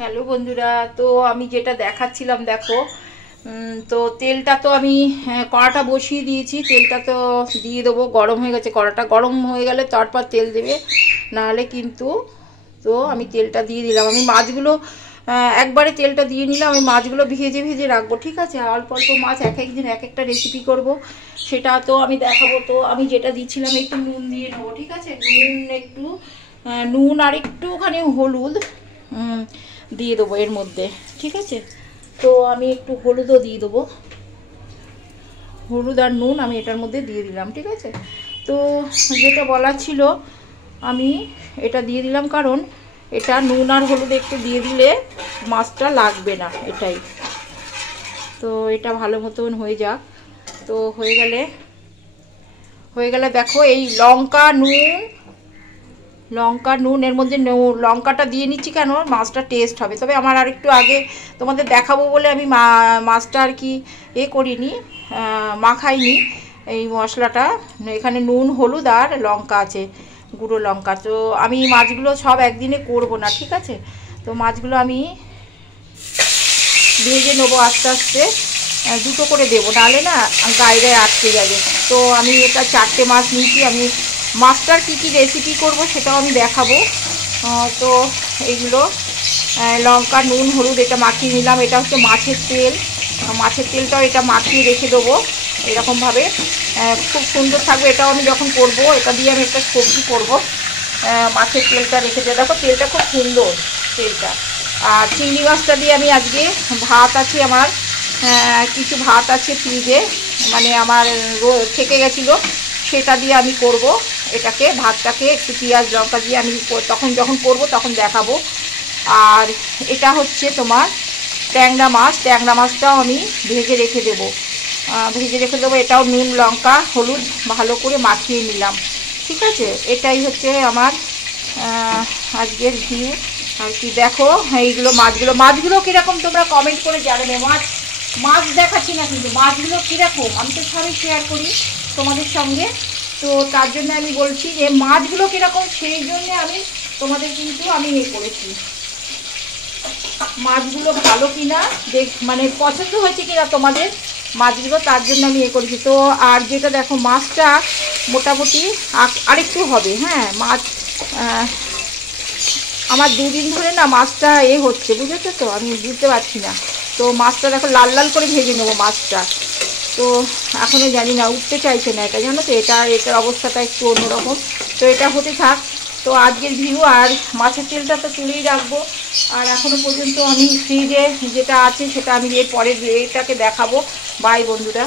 Hello বন্ধুরা, তো আমি যেটা দেখাচ্ছিলাম দেখো। তো তেলটা তো আমি কড়াটা বসিয়ে দিয়েছি। তেলটা তো দিয়ে দেবো, গরম হয়ে গেছে। কড়াটা গরম হয়ে গেলে তারপর তেল দেবে, নাহলে কিন্তু। তো আমি তেলটা দিয়ে দিলাম। আমি মাছগুলো একবারে তেলটা দিয়ে নিলাম। আমি মাছগুলো ভেজে ভেজে রাখবো, ঠিক আছে। অল্প অল্প মাছ এক একদিন এক একটা রেসিপি করব, সেটা তো আমি দেখাবো। তো আমি যেটা দিচ্ছিলাম একটু নুন দিয়ে নেবো, ঠিক আছে। নুন আর একটুখানি হলুদ দিয়ে দেবো এর মধ্যে, ঠিক আছে। তো আমি একটু হলুদও দিয়ে দেবো। হলুদ আর নুন আমি এটার মধ্যে দিয়ে দিলাম, ঠিক আছে। তো যেটা বলার ছিল, আমি এটা দিয়ে দিলাম কারণ এটা নুন আর হলুদ একটু দিয়ে দিলে মাছটা লাগবে না, এটাই। তো এটা ভালো মতন হয়ে যাক। তো হয়ে গেলে দেখো, এই লঙ্কা নুন এর মধ্যে লঙ্কাটা দিয়ে নিচ্ছি কেন, মাছটা টেস্ট হবে। তবে আমার আর একটু আগে তোমাদের দেখাবো বলে আমি মাছটা আর কি করিনি, মাখাইনি এই মশলাটা। এখানে নুন হলুদ আর লঙ্কা আছে, গুঁড়ো লঙ্কা। তো আমি মাছগুলো সব একদিনে করব না, ঠিক আছে। তো মাছগুলো আমি ভেজে নেবো আস্তে আস্তে, দুটো করে দেবো, নাহলে না গায়ে আটকে যাবে। তো আমি এটা 4টে মাছ নিয়েছি। আমি মাছটার কী কী রেসিপি করব সেটাও আমি দেখাবো। তো এইগুলো লঙ্কা নুন হলুদ এটা মাখিয়ে নিলাম। এটা হচ্ছে মাছের তেল। মাছের তেলটাও এটা মাখিয়ে রেখে দেবো এরকমভাবে, খুব সুন্দর থাকবে। এটাও আমি যখন করব, এটা দিয়ে আমি একটা সবজি করব। মাছের তেলটা রেখে দেবো, দেখো তেলটা খুব সুন্দর তেলটা। আর চিংড়ি মাছটা দিয়ে আমি আজকে ভাত আছে আমার, কিছু ভাত আছে ফ্রিজে, মানে আমার থেকে গেছিলো, সেটা দিয়ে আমি করব এটাকে। ভাতটাকে একটু পেঁয়াজ লঙ্কা দিয়ে আমি যখন করব তখন দেখাবো। আর এটা হচ্ছে তোমার ট্যাংরা মাছটাও আমি ভেজে রেখে দেবো, এটাও নুন লঙ্কা হলুদ ভালো করে মাখিয়ে নিলাম, ঠিক আছে। এটাই হচ্ছে আমার আজকের ভিউ আর কি। দেখো এইগুলো মাছগুলো কীরকম তোমরা কমেন্ট করে জানাবে। মাছ দেখাচ্ছি না কিন্তু মাছগুলো কীরকম আমি তো সবই শেয়ার করি তোমাদের সঙ্গে। তো তার জন্য আমি বলছি যে মাছগুলো কীরকম, সেই জন্যে আমি তোমাদের কিন্তু আমি করেছি মাছগুলো ভালো কিনা, মানে পছন্দ হয়েছে কিনা তোমাদের মাছগুলো, তার জন্য আমি করেছি। তো আর যেটা দেখো, মাছটা মোটামুটি আরেকটু হবে। হ্যাঁ, মাছ আমার 2 দিন ধরে না মাছটা হচ্ছে, বুঝেছো তো, আমি বুঝতে পারছি না। তো মাছটা দেখো লাল লাল করে ভেজে নেবো মাছটা। তো এখনও জানি না, উঠতে চাইছে না এটা, জানো তো। এটার অবস্থাটা একটু অন্যরকম। তো এটা হতে থাক। তো আজকের ভিউ, আর মাছের তেলটা তো তুলেই রাখবো। আর এখনও পর্যন্ত আমি ফ্রিজে যেটা আছে সেটা আমি এর পরের এটাকে দেখাবো। বাই বন্ধুরা।